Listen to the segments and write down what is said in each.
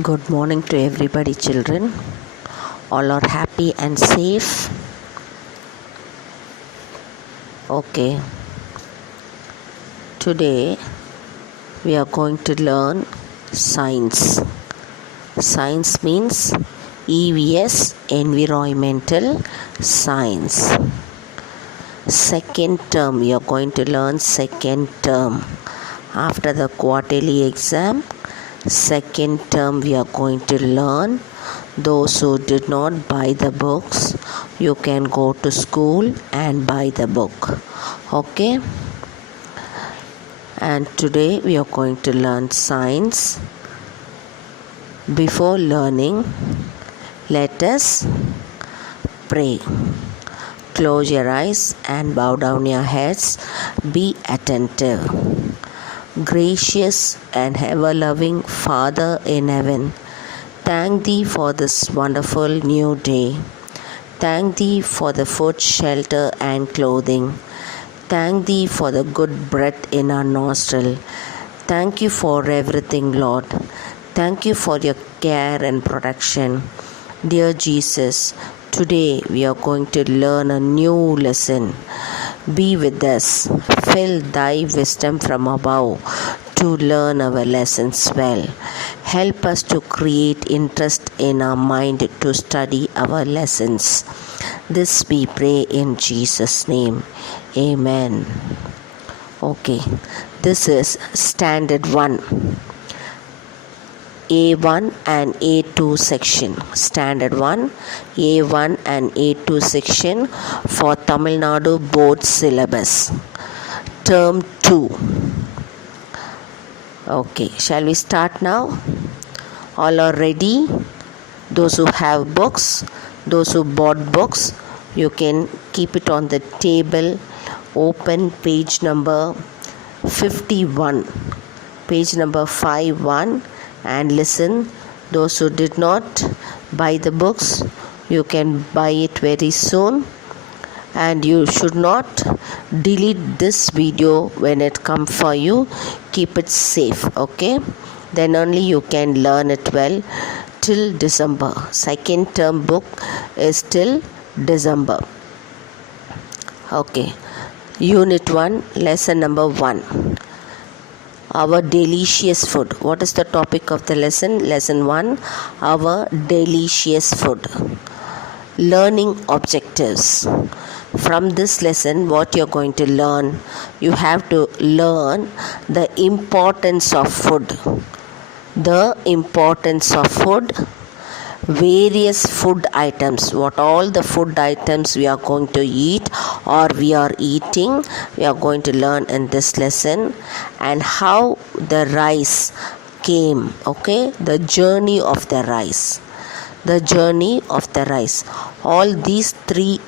Good morning to everybody, children. All are happy and safe. Okay. Today we are going to learn science. Science means EVS, environmental science. Second term, we are going to learn second term. After the quarterly exam, second term we are going to learn. Those who did not buy the books, you can go to school and buy the book. Okay? And today we are going to learn science. Before learning, let us pray. Close your eyes and bow down your heads. Be attentive. Gracious and ever-loving Father in heaven, thank Thee for this wonderful new day. Thank Thee for the food, shelter and clothing. Thank Thee for the good breath in our nostril. Thank You for everything, Lord. Thank You for Your care and protection. Dear Jesus, today we are going to learn a new lesson. Be with us. Fill Thy wisdom from above to learn our lessons well. Help us to create interest in our mind to study our lessons. This we pray in Jesus' name. Amen. Okay, this is Standard 1. A1 and A2 section. Standard 1, A1 and A2 section for Tamil Nadu Board syllabus. Term 2. Okay, shall we start now? All are ready? Those who have books, those who bought books, you can keep it on the table. Open page number 51. Page number 51. And listen. Those who did not buy the books, you can buy it very soon, and you should not delete this video when it comes for you. Keep it safe, okay? Then only you can learn it well till December. Second term book is till December. Okay, Unit 1, lesson number 1. Our delicious food. What is the topic of the lesson? Lesson 1, our delicious food. Learning objectives. From this lesson, what you're going to learn, you have to learn the importance of food. The importance of food, various food items, what all the food items we are going to eat or we are eating, we are going to learn in this lesson, and how the rice came, okay, the journey of the rice. The journey of the rice. All these 3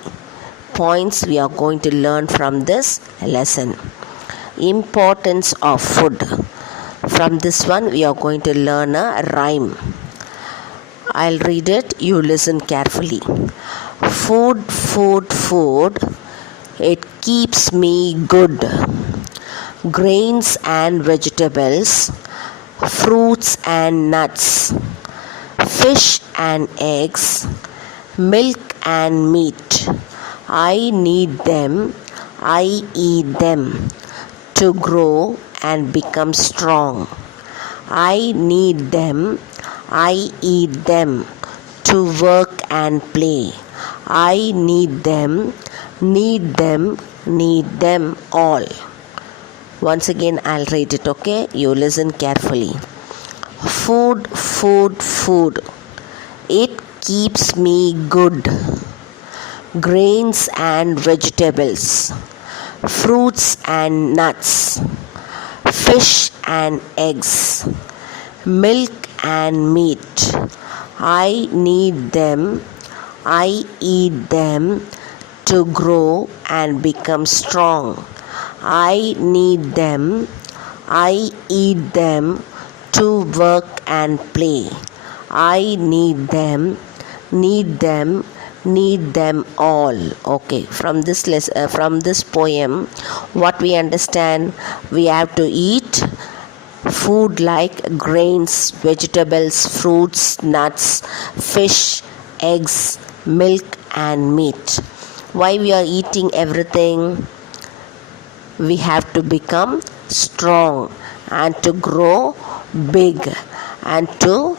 points we are going to learn from this lesson. Importance of food. From this one we are going to learn a rhyme. I'll read it, you listen carefully. Food, food, food, it keeps me good. Grains and vegetables, fruits and nuts, fish and eggs, milk and meat. I need them, I eat them to grow and become strong. I need them, I eat them to work and play. I need them all. Once again, I'll read it, okay? You listen carefully. Food, food, food. It keeps me good. Grains and vegetables, fruits and nuts, fish and eggs, milk and meat. I need them, I eat them to grow and become strong. I need them, I eat them to work and play. I need them all. Okay, from this poem, what we understand, we have to eat food like grains, vegetables, fruits, nuts, fish, eggs, milk and meat. Why we are eating everything? We have to become strong and to grow big and to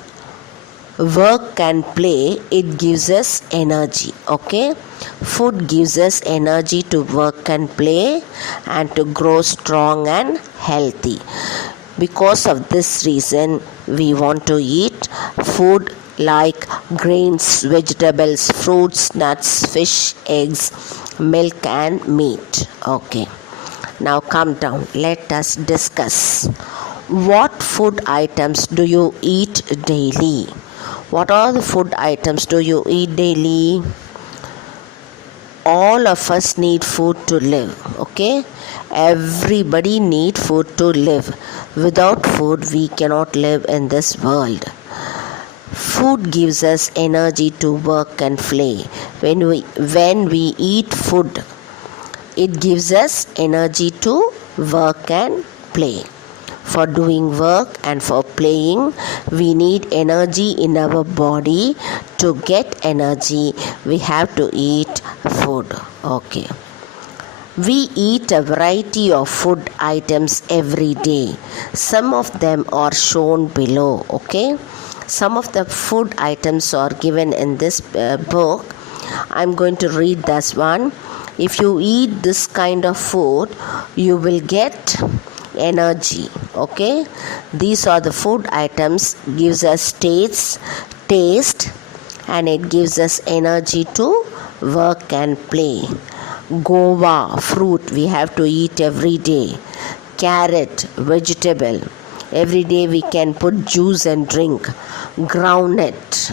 work and play. It gives us energy. Okay, food gives us energy to work and play and to grow strong and healthy. Because of this reason, we want to eat food like grains, vegetables, fruits, nuts, fish, eggs, milk and meat. Okay, now come down. Let us discuss. What food items do you eat daily? What are the food items do you eat daily? All of us need food to live. Okay, everybody need food to live. Without food we cannot live in this world. Food gives us energy to work and play. When we eat food, it gives us energy to work and play. For doing work and for playing, we need energy in our body. To get energy, we have to eat food. Okay. We eat a variety of food items every day. Some of them are shown below. Okay. Some of the food items are given in this book. I'm going to read this one. If you eat this kind of food, you will get energy. Okay, these are the food items. Gives us taste and it gives us energy to work and play. Guava, fruit, we have to eat every day. Carrot, vegetable, every day we can put juice and drink. Groundnut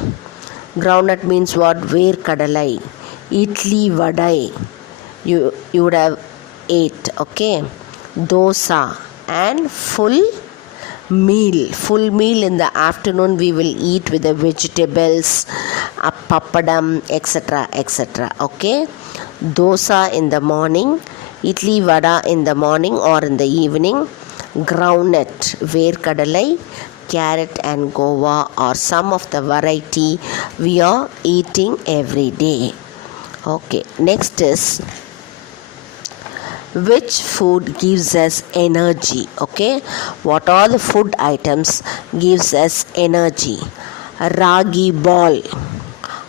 means what? Verkadalai, idli vadai, you would have ate. Okay, dosa and full meal in the afternoon we will eat with the vegetables, papadam, etc. Okay, dosa in the morning, idli vada in the morning or in the evening. Groundnut, verkadalai, carrot and guava are some of the variety we are eating every day. Okay, next is which food gives us energy. Okay, what are the food items gives us energy? Ragi ball,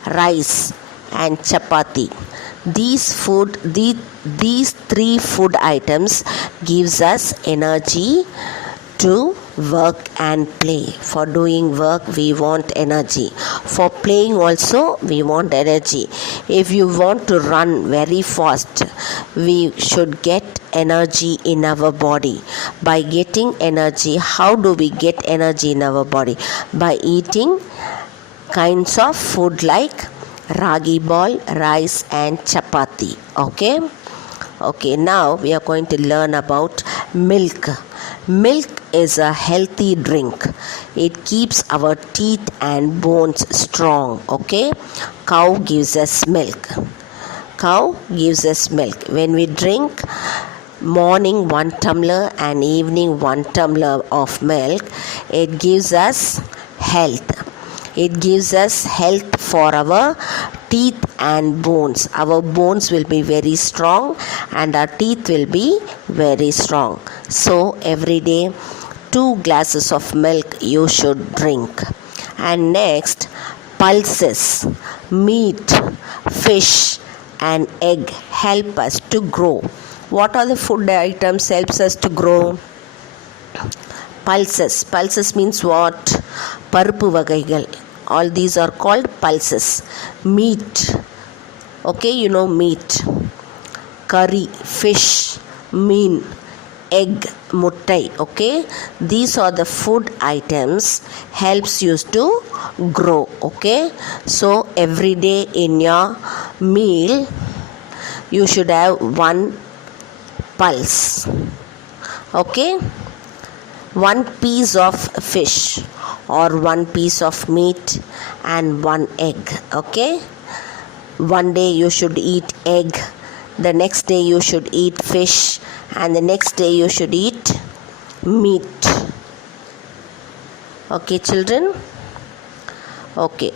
rice and chapati. These three food items gives us energy to work and play. For doing work we want energy. For playing also we want energy. If you want to run very fast, we should get energy in our body. By getting energy, how do we get energy in our body? By eating kinds of food like ragi ball, rice and chapati. Okay, now we are going to learn about milk. Milk is a healthy drink. It keeps our teeth and bones strong. Okay, cow gives us milk. When we drink morning 1 tumbler and evening 1 tumbler of milk, it gives us health. It gives us health for our teeth and bones. Our bones will be very strong and our teeth will be very strong. So every day 2 glasses of milk you should drink. And next, pulses, meat, fish and egg help us to grow. What are the food items helps us to grow? Pulses means what? Paruppu vagaigal. All these are called pulses. Meat. Okay, you know meat. Curry, fish, mean, egg, muttai. Okay, these are the food items helps you to grow. Okay, so every day in your meal you should have 1 pulse. Okay, 1 piece of fish or 1 piece of meat and 1 egg. Okay, one day you should eat egg, the next day you should eat fish and the next day you should eat meat. Okay, children? Okay.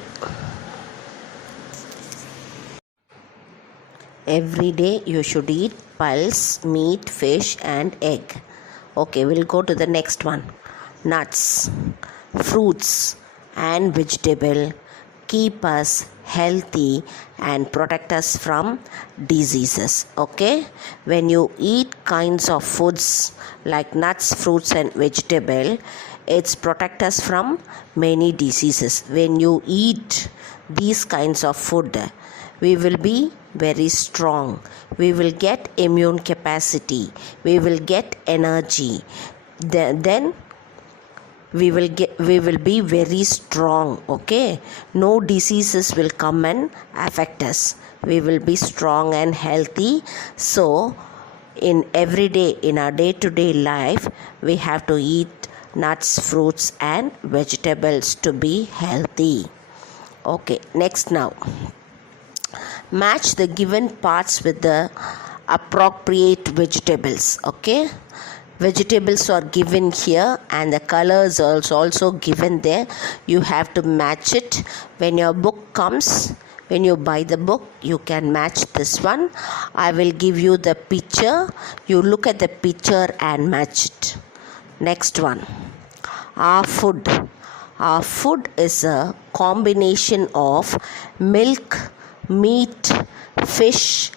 Every day you should eat pulse, meat, fish, and egg. Okay, we'll go to the next one. Nuts, fruits, and vegetable keep us healthy and protect us from diseases. Okay, when you eat kinds of foods like nuts, fruits, and vegetable, it's protect us from many diseases. When you eat these kinds of food, we will be very strong, we will get immune capacity, we will get energy, then we will be very strong. Okay, no diseases will come and affect us, we will be strong and healthy. So in our day-to-day life, we have to eat nuts, fruits, and vegetables to be healthy. Okay, next, now match the given parts with the appropriate vegetables. Okay, vegetables are given here and the colors are also given there. You have to match it. When your book comes, when you buy the book, you can match this one. I will give you the picture, you look at the picture and match it. Next one, our food is a combination of milk, meat, fish,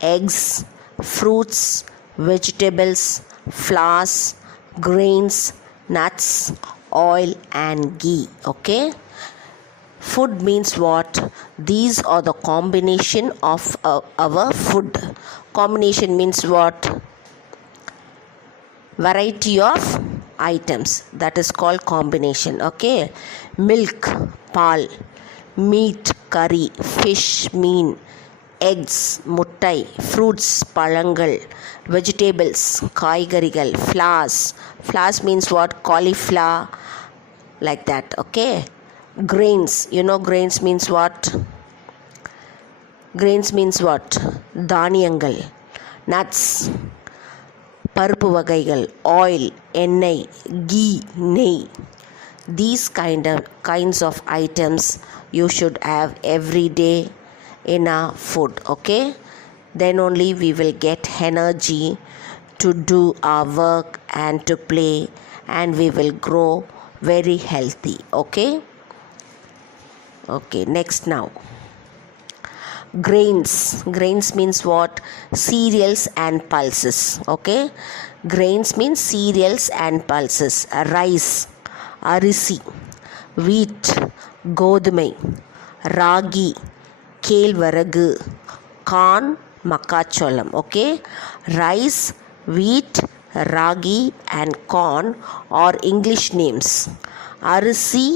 eggs, fruits, vegetables, flours, grains, nuts, oil, and ghee. Okay, food means what? These are the combination of our food. Combination means what? Variety of items, that is called combination. Okay, milk, paal, meat, curry, fish, mean, eggs, muttai, fruits, palangal, vegetables, kaigarigal, flowers means what? Cauliflower, like that. Okay, grains, grains means what? Dhaniyangal. Nuts, பருப்பு வகைகள், oil, எண்ணெய், ghee, நெய். These kinds of items you should have every day in our food. Okay, then only we will get energy to do our work and to play, and we will grow very healthy. Okay, next, now grains means what? Cereals and pulses. Okay, grains means cereals and pulses. Rice, arisi, wheat, godumai, ragi, kelvaragu, corn, makkacholam. Okay, rice, wheat, ragi, and corn are English names. Arisi,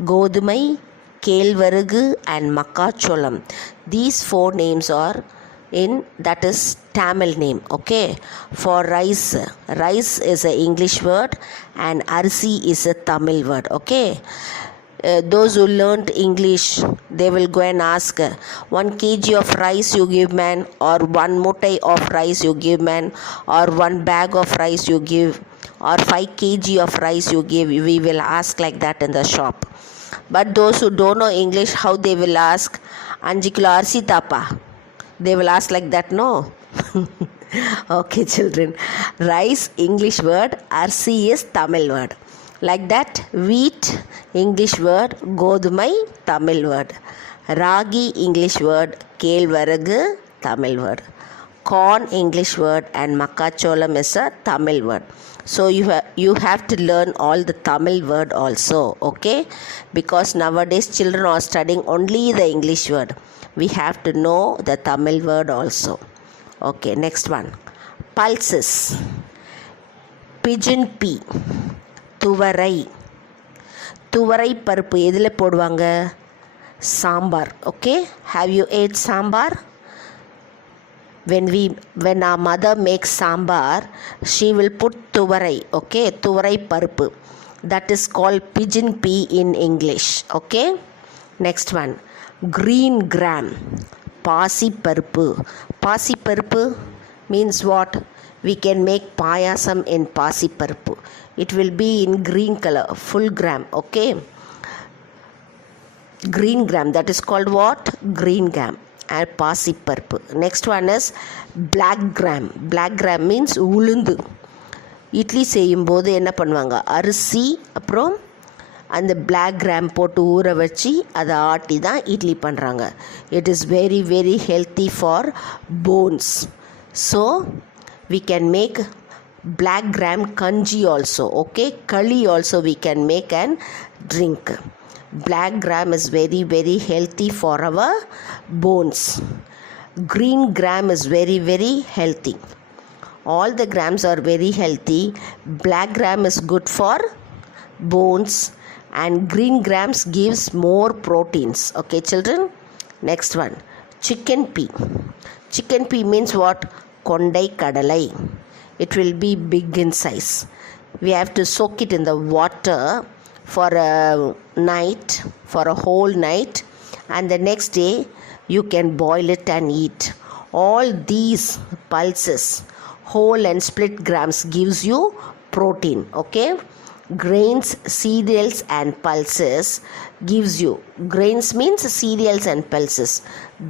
godumai, kelvaragu, and makkacholam, these four names are that is Tamil name. Okay, for rice is a English word and arsi is a Tamil word. Okay, those who learnt English, they will go and ask, 1 kg of rice you give man, or 1 muttai of rice you give man, or 1 bag of rice you give, or 5 kg of rice you give. We will ask like that in the shop. But those who don't know English, how they will ask? 5 kilo arsi tapa. They will ask like that, no? Okay, children. Rice, English word. Arsi is Tamil word. Like that, wheat, English word. Godumai, Tamil word. Ragi, English word. Kelvaragu, Tamil word. Corn, English word. And makkacholam is a Tamil word. So you have to learn all the Tamil word also. Okay, because nowadays children are studying only the English word. We have to know the Tamil word also. Okay, next one, pulses. Pigeon pea, துவரை பருப்பு எதில் போடுவாங்க? Sambar. Okay, have you ate sambar? When our mother makes sambar, she will put tuvarai. Okay, tuvarai paruppu, that is called pigeon pea in English. Okay, next one, green gram, pasi paruppu means what? We can make payasam in pasiparpu. It will be in green color, full gram, okay? Green gram, that is called what? Green gram. And pasiparpu. Next one is black gram. Black gram means உளுந்து. இட்லி செய்யும்போது என்ன பண்ணுவாங்க, அரிசி அப்புறம் அந்த black gram போட்டு ஊற வச்சு அதை ஆட்டி தான் இட்லி பண்ணுறாங்க. It is very very healthy for bones. So we can make black gram kanji also, okay? Kali also we can make and drink. Black gram is very very healthy for our bones. Green gram is very very healthy. All the grams are very healthy. Black gram is good for bones and green grams gives more proteins, okay children? Next one, chicken pea. Chicken pea means what? Kondai kadalai. It will be big in size. We have to soak it in the water for a night, for a whole night, and the next day you can boil it and eat. All these pulses, whole and split grams gives you protein, okay? Grains, cereals and pulses gives you, grains means cereals and pulses,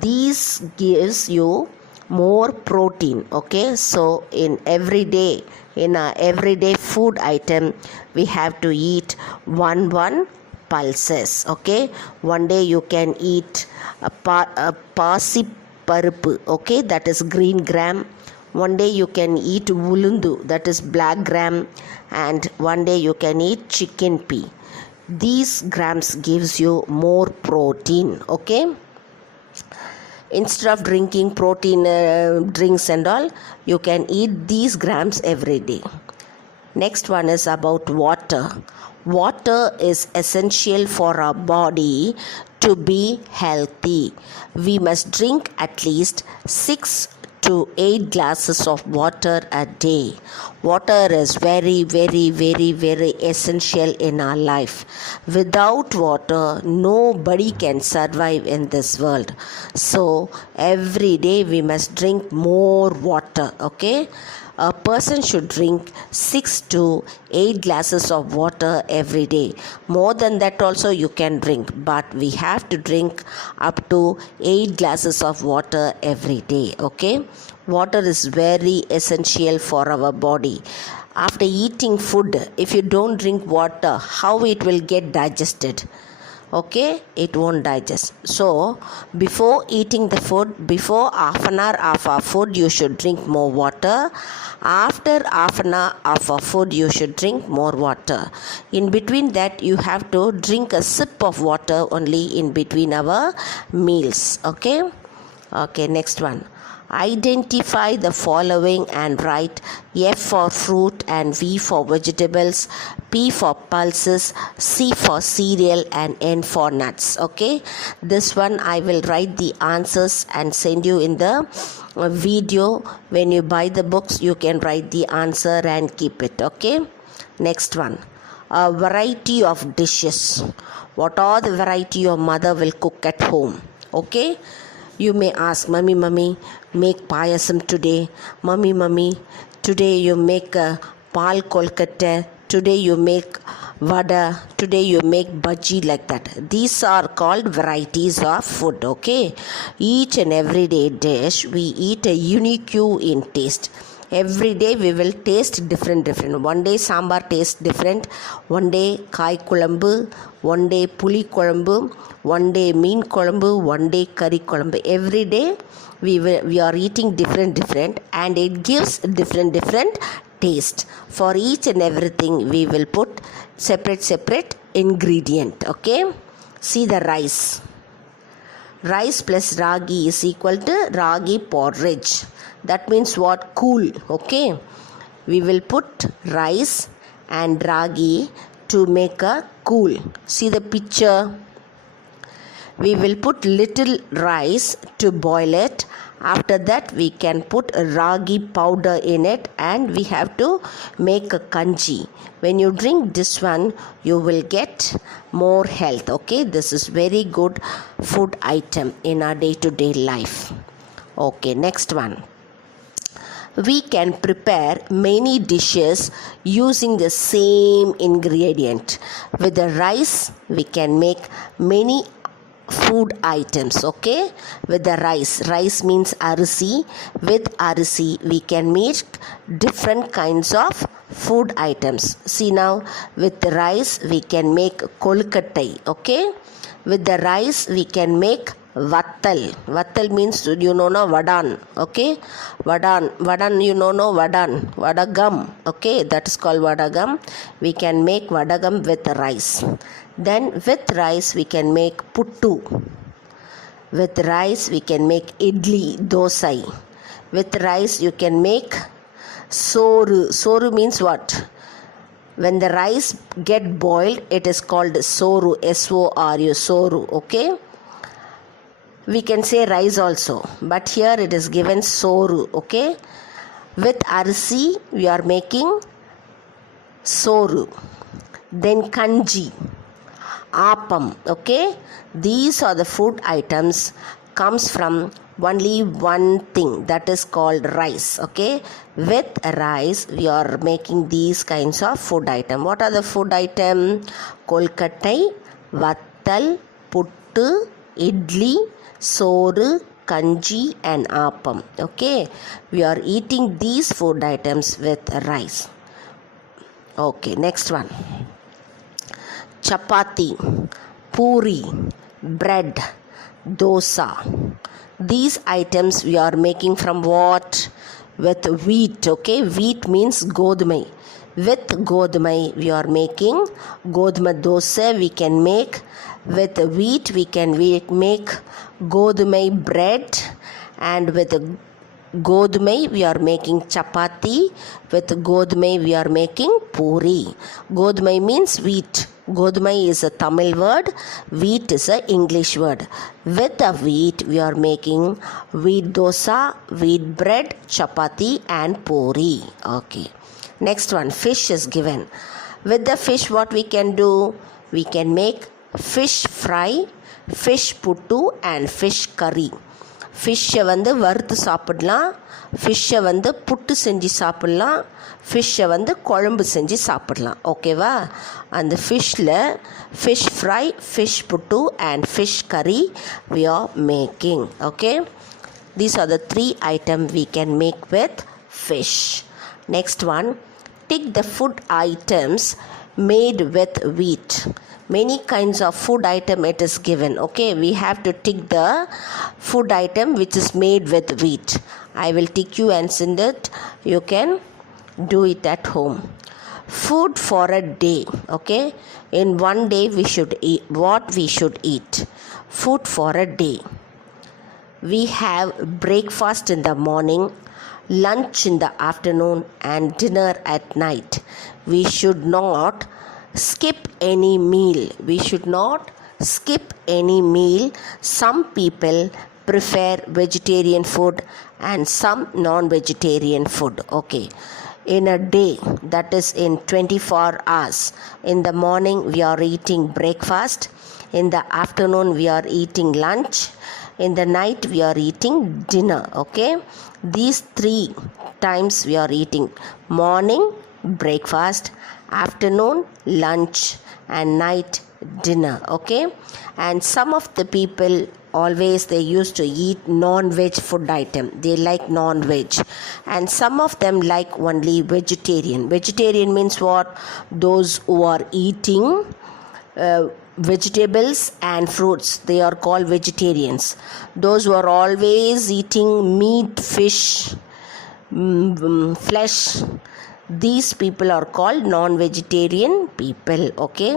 these gives you more protein, okay? So in our everyday food item we have to eat one pulses, okay? One day you can eat a pasi parupu, okay? That is green gram. One day you can eat ulundu, that is black gram, and one day you can eat chicken pea. These grams gives you more protein, okay? Instead of drinking protein drinks and all, you can eat these grams every day. Next one is about water. Water is essential for our body to be healthy. We must drink at least 6 to 8 glasses of water a day. Water is very very very very essential in our life. Without water nobody can survive in this world. So every day we must drink more water, okay? A person should drink 6 to 8 glasses of water every day. More than that also you can drink, but we have to drink up to 8 glasses of water every day, okay? Water is very essential for our body. After eating food, if you don't drink water, how it will get digested? Okay, it won't digest. So before eating the food, before half an hour of our food, you should drink more water. After half an hour of our food, you should drink more water. In between that, you have to drink a sip of water only in between our meals, okay? Okay, next one. Identify the following and write F for fruit and V for vegetables, P for pulses, C for cereal and N for nuts, okay? This one I will write the answers and send you in the video. When you buy the books, you can write the answer and keep it, okay? Next one, a variety of dishes. What are the variety your mother will cook at home, okay? You may ask, mummy, make payasam today. Mummy, today you make pal kolkata. Today you make vada. Today you make bhaji, like that. These are called varieties of food, okay? Each and every day dish, we eat a unique in taste. Every day we will taste different. One day sambar tastes different, one day kai kulambu, one day puli kulambu, one day meen kulambu, one day curry kulambu. Every day we are eating different and it gives different taste. For each and everything we will put separate ingredient, okay? See the rice. Rice plus ragi is equal to ragi porridge. That means what? Cool, okay? We will put rice and ragi to make a cool. See the picture. We will put little rice to boil it. After that we can put ragi powder in it and we have to make a kanji. When you drink this one, you will get more health, okay? This is very good food item in our day-to-day life. Okay, next one. We can prepare many dishes using the same ingredient. With the rice, we can make many food items. Okay, with the rice means arisi. With arisi, we can make different kinds of food items. See now, with the rice, we can make kolkattai. Okay, with the rice, we can make vattal. Vattal means, you know, no, vadan. Okay, vadan, you know, no, vadan, vadagam. Okay, that is called vadagam. We can make vadagam with rice. Then with rice, we can make puttu. With rice, we can make idli, dosai. With rice, you can make soru. Soru means what? When the rice get boiled, it is called soru, S-O-R-U, soru. Okay, we can say rice also, but here it is given soru. Okay, with arsi, we are making soru. Then kanji, appam. Okay, these are the food items comes from only one thing, that is called rice. Okay, with rice we are making these kinds of food item. What are the food item? Kolkattai, vattal, puttu, idli, soru, kanji and appam. Okay, we are eating these food items with rice. Okay, next one. Chapati, puri, bread, dosa. These items we are making from what? With wheat. Okay, wheat means godumai. With godumai we are making goduma dosa. We can make with wheat. We can make godumai bread, and with godumai we are making chapati. With godumai we are making puri. Godumai means wheat. Godumai is a Tamil word, wheat is a English word. With the wheat, we are making wheat dosa, wheat bread, chapati and puri. Okay. Next one, fish is given. With the fish, what we can do? We can make fish fry, fish puttu and fish curry. ஃபிஷ்ஷை வந்து வறுத்து சாப்பிடலாம், ஃபிஷ்ஷை வந்து புட்டு செஞ்சு சாப்பிட்லாம், ஃபிஷ்ஷை வந்து குழம்பு செஞ்சு சாப்பிடலாம். ஓகேவா? அந்த ஃபிஷ்ஷில் ஃபிஷ் ஃப்ரை, ஃபிஷ் புட்டு அண்ட் ஃபிஷ் கறி we are making. Okay, these are the 3 items we can make with fish. Next one, tick the food items made with wheat. Many kinds of food item it is given. Okay, we have to tick the food item which is made with wheat. I will tick you and send it. You can do it at home. Food for a day. Okay, in one day we should eat what we should eat. Food for a day. We have breakfast in the morning, lunch in the afternoon and dinner at night. We should not skip any meal. We should not skip any meal. Some people prefer vegetarian food and some non-vegetarian food. Okay, in a day, that is in 24 hours, in the morning we are eating breakfast, in the afternoon we are eating lunch, in the night we are eating dinner. Okay, these 3 times we are eating: morning breakfast, afternoon lunch and night dinner. Okay, and some of the people always they used to eat non-veg food item. They like non-veg, and some of them like only vegetarian. Vegetarian means what? Those who are eating vegetables and fruits, they are called vegetarians. Those who are always eating meat, fish, flesh, these people are called non-vegetarian people. Okay,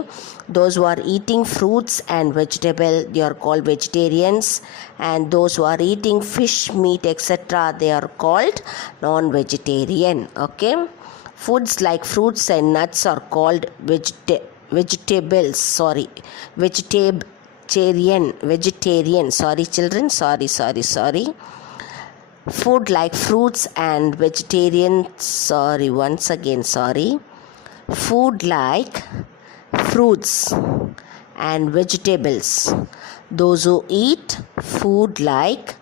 those who are eating fruits and vegetable, they are called vegetarians, and those who are eating fish, meat, etc., they are called non-vegetarian. Okay, foods like fruits and nuts are called vegetarian. Sorry children, sorry. Food like fruits and food like fruits and vegetables. Those who eat food like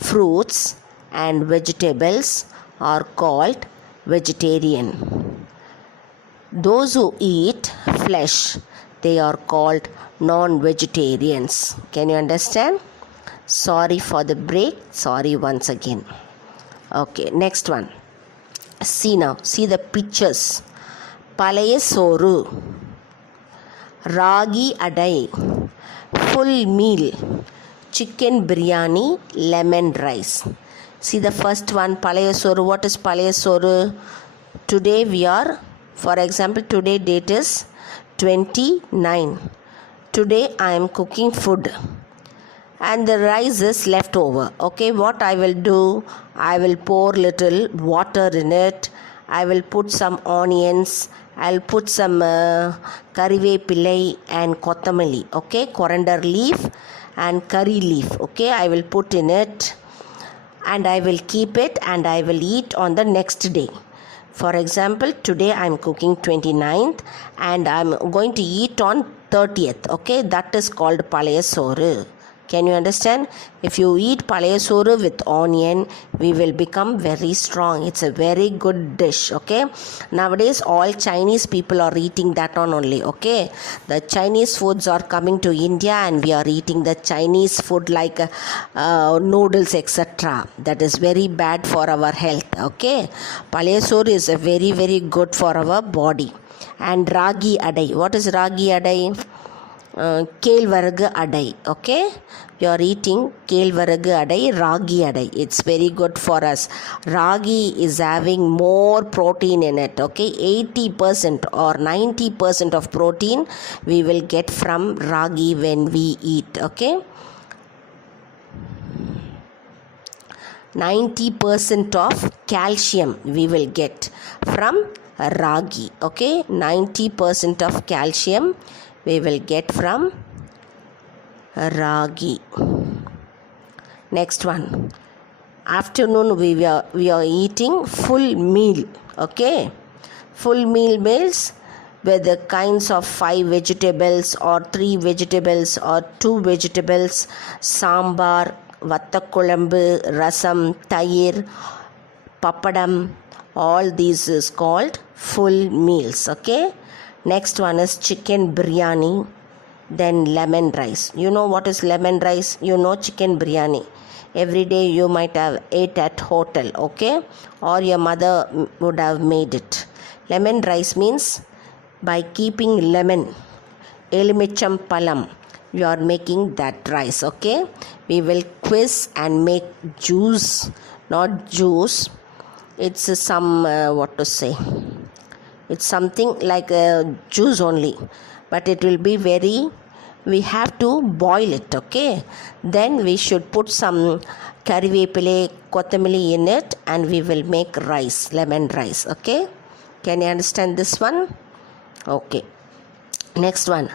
fruits and vegetables are called vegetarian. Those who eat flesh, they are called non-vegetarians. Can you understand? Sorry for the break. Sorry once again. Okay, next one. See now. See the pictures. Palaya soru, ragi adai, full meal, chicken biryani, lemon rice. See the first one, palaya soru. What is palaya soru? Today we are, for example, today date is 29. Today I am cooking food and the rice is left over. Okay, what I will do, I will pour little water in it. I will put some onions. I'll put some karivepillai and kottamalli. Okay, coriander leaf and curry leaf. Okay, I will put in it and I will keep it and I will eat on the next day. For example, today I am cooking 29th and I am going to eat on 30th. Okay, that is called palaya soru. Can you understand? If you eat palaya soru with onion, we will become very strong. It's a very good dish. Okay, nowadays all Chinese people are eating that one only. Okay, the Chinese foods are coming to India and we are eating the Chinese food like noodles, etc. That is very bad for our health. Okay, palaya soru is a very, very good for our body. And ragi adai. What is ragi adai? Kelvaragu adai. Okay, you are eating kelvaragu adai, ragi adai. It's very good for us. Ragi is having more protein in it. Okay, 80% or 90% of protein we will get from ragi when we eat. Okay, 90% of calcium we will get from ragi. Okay, 90% of calcium we will get from ragi. Next one. Afternoon we are eating full meal. Okay, full meal meals with the kinds of 5 vegetables or 3 vegetables or 2 vegetables, sambar, vattakulambu, rasam, tayir, papadam. All these is called full meals. Okay, next one is chicken biryani, then lemon rice. You know what is lemon rice? You know chicken biryani. Every day you might have ate at hotel. Okay, or your mother would have made it. Lemon rice means by keeping lemon, elumicham palam, you are making that rice. Okay, we will quiz and make juice, not juice. It's some what to say, it's something like a juice only, but it will be very, we have to boil it. Okay, then we should put some karivepillai, kottamalli in it and we will make rice, lemon rice. Okay, can you understand this one? Okay, next one.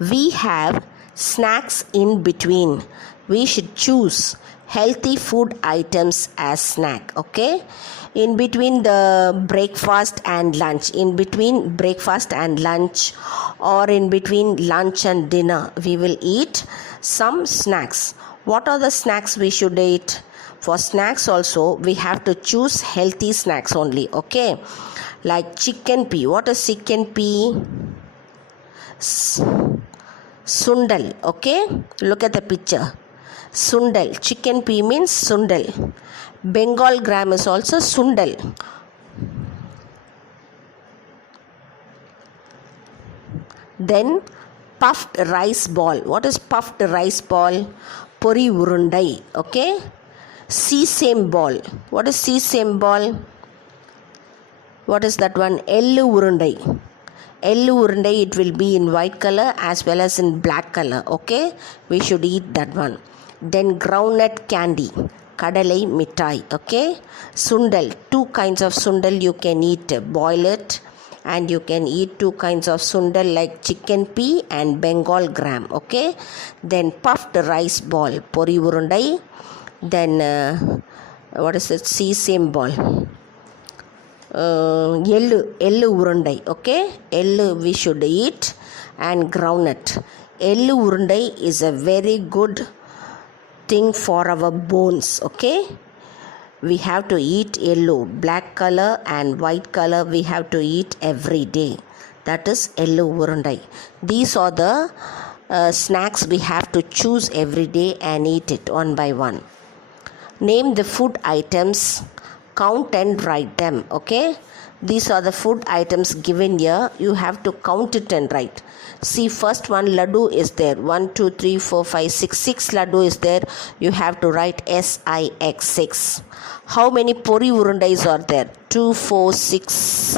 We have snacks in between. We should choose healthy food items as snack. Okay, in between the breakfast and lunch, in between breakfast and lunch, or in between lunch and dinner, we will eat some snacks. What are the snacks we should eat? For snacks also we have to choose healthy snacks only. Okay, like chicken pea. What is chicken pea? Sundal. Okay, look at the picture. Sundal. Chicken pea means sundal. Bengal gram is also sundal. Then puffed rice ball. What is puffed rice ball? Pori urundai. Okay, sesame ball. What is sesame ball? What is that one? Ellu urundai. Ellu urundai, it will be in white color as well as in black color. Okay, we should eat that one. Then groundnut candy, kadalai mithai. Okay, sundal, 2 kinds of sundal you can eat. Boil it and you can eat 2 kinds of sundal like chicken pea and Bengal gram. Okay, then puffed rice ball, pori urundai. Then what is it? Sesame ball. Ellu urundai. Okay, ellu we should eat, and groundnut. Ellu urundai is a very good thing for our bones. Okay, we have to eat yellow, black color and white color we have to eat every day. That is yellow urundai. These are the snacks we have to choose every day and eat it one by one. Name the food items, count and write them. Okay, these are the food items given here. You have to count it and write. See, first one laddu is there. 1, 2, 3, 4, 5, 6. 6 laddu is there. You have to write SIX 6. How many pori urundais are there? 2, 4, 6,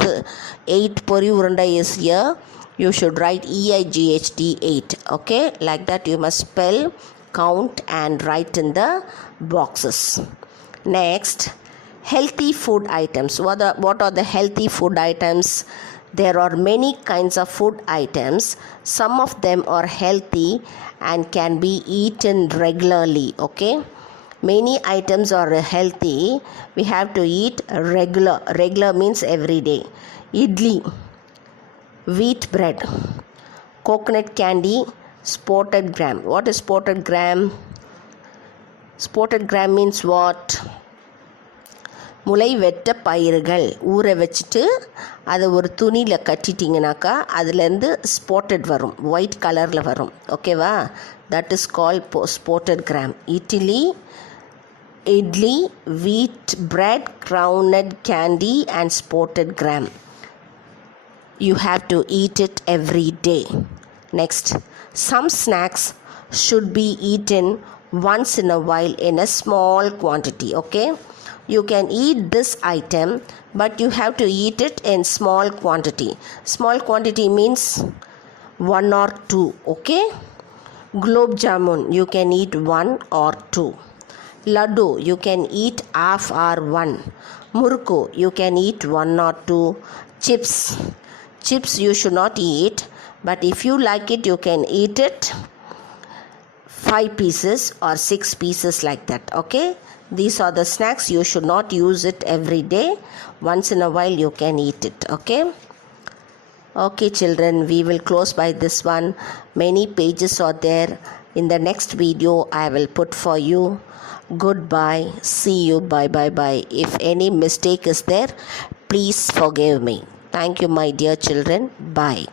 8 pori urundai is here. You should write EIGHT 8. Okay, like that you must spell, count and write in the boxes. Next, healthy food items. What are the healthy food items? There are many kinds of food items. Some of them are healthy and can be eaten regularly. Okay, many items are healthy. We have to eat regular. Regular means every day. Idli, wheat bread, coconut candy, spotted gram. What is spotted gram? Spotted gram means what? முளை வெட்ட பயிர்கள் ஊற வச்சுட்டு அதை ஒரு துணியில் கட்டிட்டிங்கனாக்கா அதுலேருந்து spotted வரும், ஒயிட் கலரில் வரும். ஓகேவா? That is called spotted gram. Idli, wheat bread, ground candy and spotted gram. You have to eat it every day. Next, some snacks should be eaten once in a while in a small quantity. Okay, you can eat this item but you have to eat it in small quantity. Small quantity means 1 or 2. Okay, gulab jamun you can eat 1 or 2. Laddu you can eat half or 1. Murukku you can eat 1 or 2. Chips you should not eat, but if you like it you can eat it 5 pieces or 6 pieces like that. Okay, these are the snacks. You should not use it every day. Once in a while you can eat it. Okay children, we will close by this one. Many pages are there. In the next video I will put for you. Goodbye, see you, bye. If any mistake is there, please forgive me. Thank you my dear children. Bye.